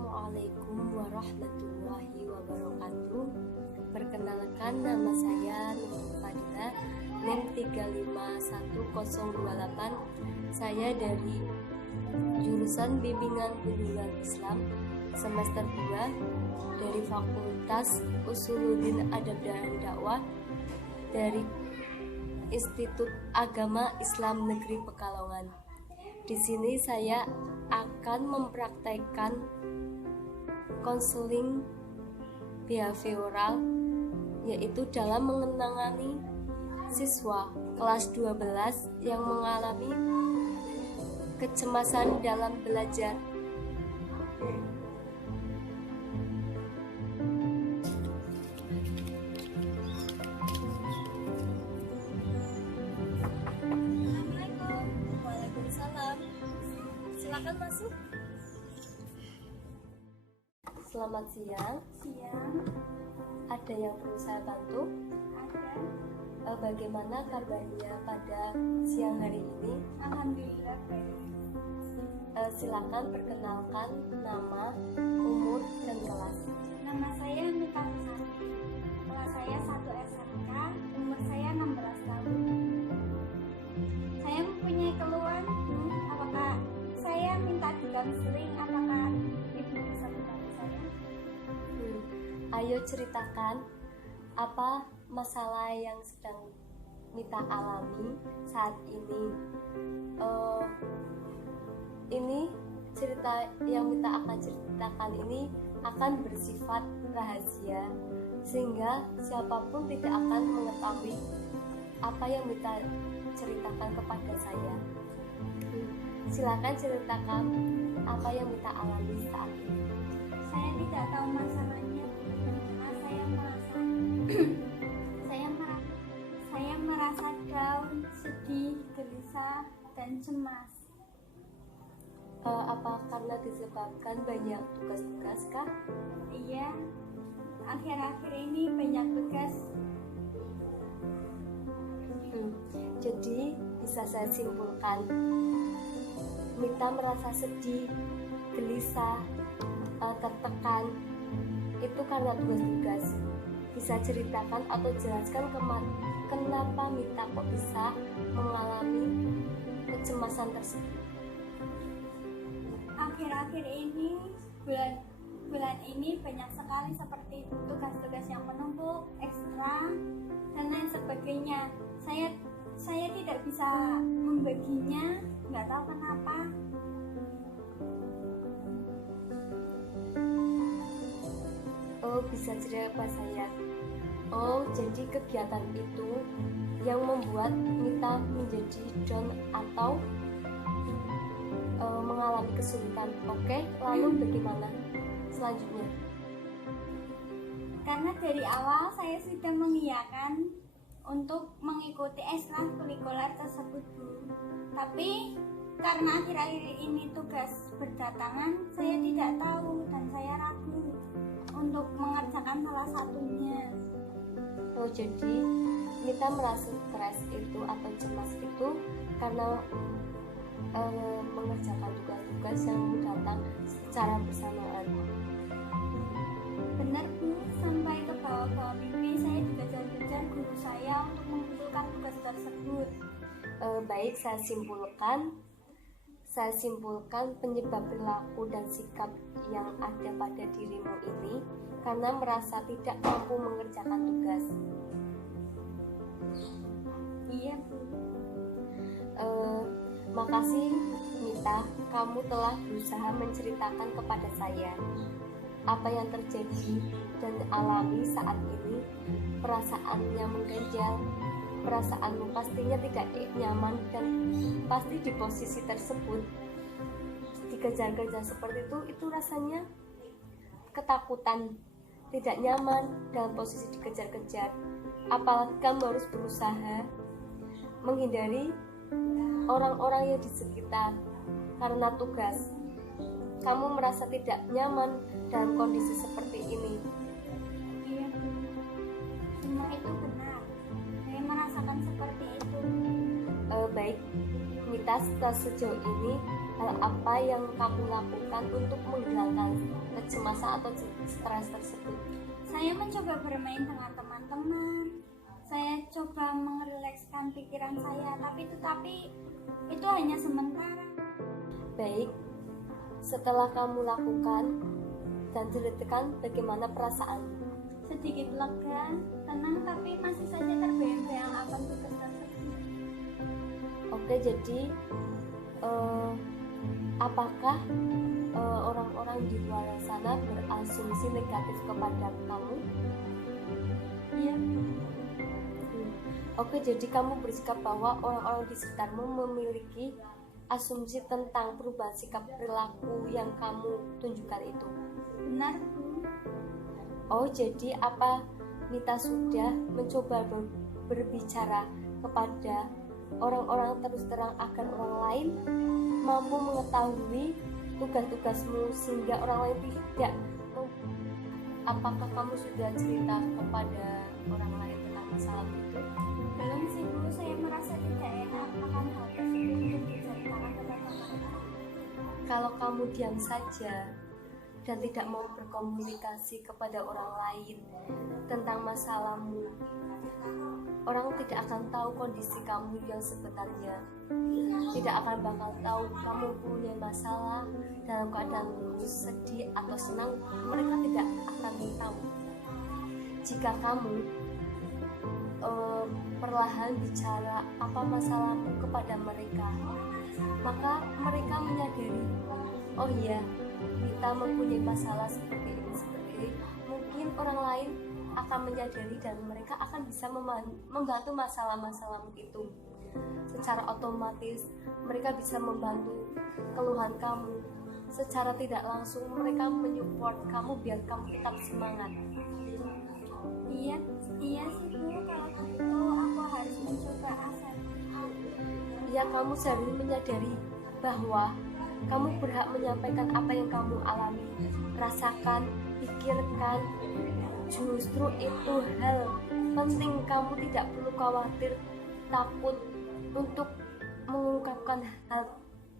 Assalamualaikum warahmatullahi wabarakatuh. Perkenalkan, nama saya Nur Fadila, NIM 351028. Saya dari jurusan Bimbingan Bimbingan Islam semester 2 dari Fakultas Usuluddin Adab dan Dakwah dari Institut Agama Islam Negeri Pekalongan. Di sini saya akan mempraktekkan konseling behavioral, yaitu dalam mengenangani siswa kelas 12 yang mengalami kecemasan dalam belajar. Silakan masuk. Selamat siang. Ada yang perlu saya bantu? Ada. Bagaimana kabarnya pada siang hari ini? Alhamdulillah baik. Silakan perkenalkan nama, umur, dan kelas. Nama saya Mita Susanti. Kelas saya 1 SMK. Umur saya 16 tahun. Saya mempunyai keluhan. Apakah saya minta di counseling? Apakah ibu bisa membantu saya? Ayo ceritakan apa masalah yang sedang Mita alami saat ini. Ini cerita yang Mita akan ceritakan ini akan bersifat rahasia, sehingga siapapun tidak akan mengetahui apa yang Mita ceritakan kepada saya. Silakan ceritakan apa yang Mita alami saat ini. Saya tidak tahu masalahnya. Saya merasa down, sedih, gelisah, dan cemas. Apa karena disebabkan banyak tugas-tugas kah? Iya, akhir-akhir ini banyak tugas. Jadi bisa saya simpulkan, Mita merasa sedih, gelisah, tertekan, itu karena tugas-tugas. Bisa ceritakan atau jelaskan kenapa Mita kok bisa mengalami kecemasan tersebut? Akhir-akhir ini, bulan ini banyak sekali seperti tugas-tugas yang menumpuk, ekstra, dan lain sebagainya. Saya tidak bisa membaginya, nggak tahu kenapa. Oh, bisa cerita saya. Oh, jadi kegiatan itu yang membuat Mita menjadi down atau mengalami kesulitan. Oke, lalu bagaimana selanjutnya? Karena dari awal saya sudah mengiyakan untuk mengikuti ekstrakurikuler tersebut, Bu. Tapi karena akhir-akhir ini tugas berdatangan, saya tidak tahu dan saya ragu untuk mengerjakan salah satunya. Oh, jadi Mita merasa stres itu atau cemas itu karena mengerjakan tugas-tugas yang datang secara bersamaan. Benar, Bu, sampai ke bawah-bawah mimpi saya dikejar-kejar guru saya untuk mengumpulkan tugas tersebut. Baik, saya simpulkan penyebab perilaku dan sikap yang ada pada dirimu ini karena merasa tidak mampu mengerjakan tugas. Iya, Bu. Makasih Mita, kamu telah berusaha menceritakan kepada saya apa yang terjadi dan alami saat ini. Perasaannya mengganjal, perasaanmu pastinya tidak nyaman dan pasti di posisi tersebut dikejar-kejar seperti itu rasanya ketakutan, tidak nyaman dalam posisi dikejar-kejar. Apalagi kamu harus berusaha menghindari orang-orang yang di sekitar karena tugas. Kamu merasa tidak nyaman dalam kondisi seperti ini. Iya, Bu. Semua itu benar. Saya merasakan seperti itu. Baik, Mita, sejauh ini hal apa yang kamu lakukan untuk menghilangkan kecemasan atau stres tersebut? Saya mencoba bermain dengan teman-teman. Saya coba merilekskan pikiran saya, tapi itu hanya sementara. Baik, setelah kamu lakukan dan ceritakan bagaimana perasaanmu. Sedikit lega, tenang, tapi masih saja terbayang-bayang akan tugas tersebut. Oke, jadi apakah orang-orang di luar sana berasumsi negatif kepada kamu? Iya. Oke, jadi kamu bersikap bahwa orang-orang di sekitarmu memiliki asumsi tentang perubahan sikap perilaku yang kamu tunjukkan itu. Benar, Bu. Oh, jadi apa Mita sudah mencoba berbicara kepada orang-orang terus terang agar orang lain mampu mengetahui tugas-tugasmu sehingga orang lain tidak. Apakah kamu sudah cerita kepada orang lain tentang masalah itu? Belum sih, Bu. Saya merasa tidak enak akan hal tersebut untuk diceritakan kepada mereka. Kalau kamu diam saja dan tidak mau berkomunikasi kepada orang lain tentang masalahmu, orang tidak akan tahu kondisi kamu yang sebenarnya. Tidak akan bakal tahu kamu punya masalah dalam keadaan sedih atau senang. Mereka tidak akan tahu. Jika kamu perlahan bicara apa masalahmu kepada mereka, maka mereka menyadari, oh iya, kita mempunyai masalah seperti ini. Mungkin orang lain akan menyadari dan mereka akan bisa membantu masalah-masalahmu itu. Secara otomatis mereka bisa membantu keluhan kamu. Secara tidak langsung mereka menyupport kamu biar kamu tetap semangat. Iya sih, Bu. Kalau gitu aku harus mencoba asal. Ya, kamu harus menyadari bahwa kamu berhak menyampaikan apa yang kamu alami, rasakan, pikirkan. Justru itu hal penting. Kamu tidak perlu khawatir, takut untuk mengungkapkan hal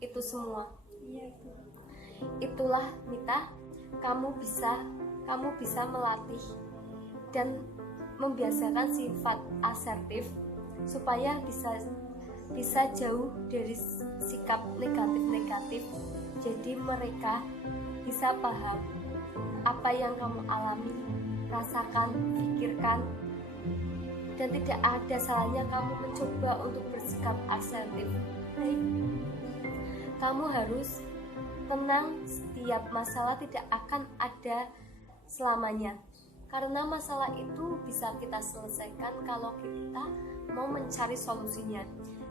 itu semua. Iya, Bu. Itulah Mita, kamu bisa melatih dan membiasakan sifat asertif supaya bisa jauh dari sikap negatif. Jadi mereka bisa paham apa yang kamu alami, rasakan, pikirkan, dan tidak ada salahnya kamu mencoba untuk bersikap asertif. Baik, kamu harus tenang. Setiap masalah tidak akan ada selamanya, karena masalah itu bisa kita selesaikan kalau kita mau mencari solusinya.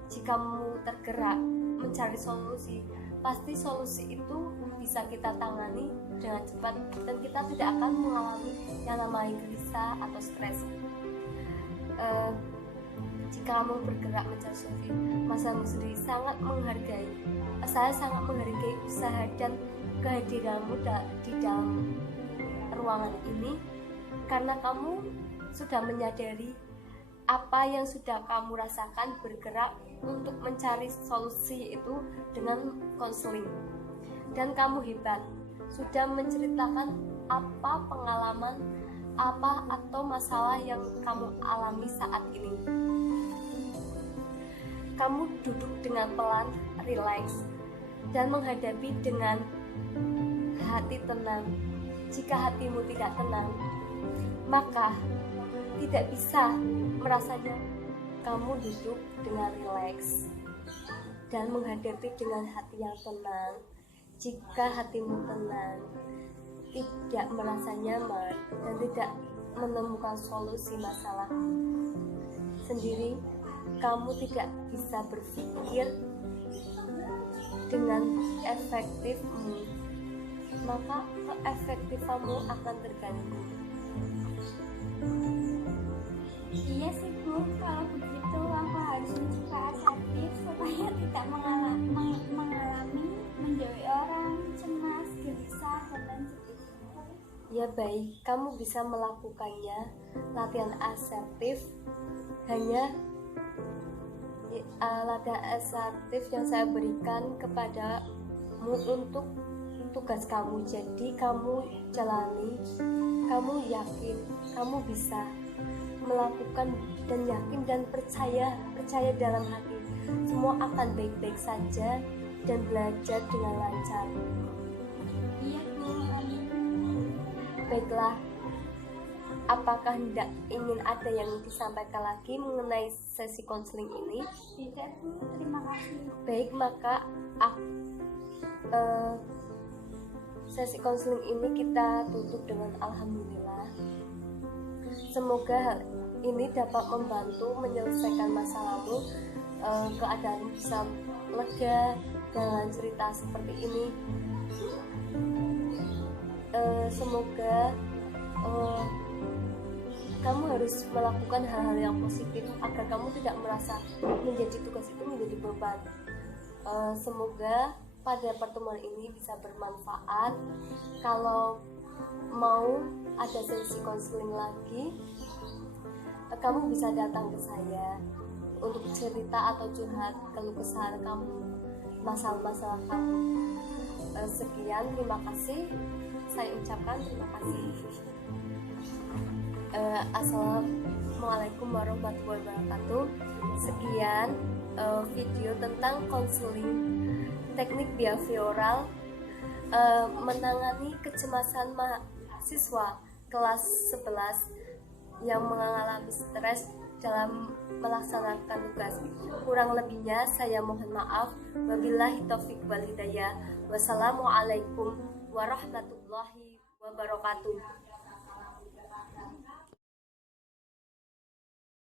Jika kamu tergerak mencari solusi, pasti solusi itu bisa kita tangani dengan cepat dan kita tidak akan mengalami yang namanya gelisah atau stres. Jika kamu bergerak mencari solusi masalahmu sendiri, saya sangat menghargai usaha dan kehadiranmu di dalam ruangan ini, karena kamu sudah menyadari apa yang sudah kamu rasakan, bergerak untuk mencari solusi itu dengan konseling. Dan kamu hebat, sudah menceritakan apa pengalaman apa atau masalah yang kamu alami saat ini. Kamu duduk dengan pelan, rileks, dan menghadapi dengan hati tenang. Jika hatimu tidak tenang, maka tidak bisa merasanya. Kamu duduk dengan rileks dan menghadapi dengan hati yang tenang. Jika hatimu tenang, tidak merasa nyaman dan tidak menemukan solusi masalah sendiri, kamu tidak bisa berpikir dengan efektifmu, maka keefektifanmu akan terganggu. Iya sih, Bu. Kalau begitu aku harus mencoba asertif supaya tidak mengalami menjauhi orang, cemas, gelisah, dan lain sebagainya. Ya baik, kamu bisa melakukannya. Latihan asertif hanya latihan asertif yang saya berikan kepadamu untuk tugas kamu. Jadi kamu jalani, kamu yakin, kamu bisa melakukan dan yakin dan percaya dalam hati semua akan baik-baik saja dan belajar dengan lancar. Iya Bu, amin. Baiklah, apakah hendak ingin ada yang disampaikan lagi mengenai sesi konseling ini? Tidak Bu, terima kasih. Baik, maka sesi konseling ini kita tutup dengan alhamdulillah. Semoga hal ini dapat membantu menyelesaikan masa lalu, keadaan bisa lega dengan cerita seperti ini. Semoga kamu harus melakukan hal-hal yang positif agar kamu tidak merasa menjadi tugas itu menjadi beban. Semoga pada pertemuan ini bisa bermanfaat. Kalau mau ada sesi konseling lagi, kamu bisa datang ke saya untuk cerita atau curhat keluh kesah kamu, masalah-masalah kamu. Sekian, terima kasih. Saya ucapkan terima kasih. Assalamualaikum warahmatullahi wabarakatuh. Sekian video tentang konseling teknik behavioral menangani kecemasan mahasiswa kelas 11 yang mengalami stres dalam melaksanakan tugas. Kurang lebihnya saya mohon maaf. Wabillahi taufik wal hidayah. Wassalamualaikum warahmatullahi wabarakatuh.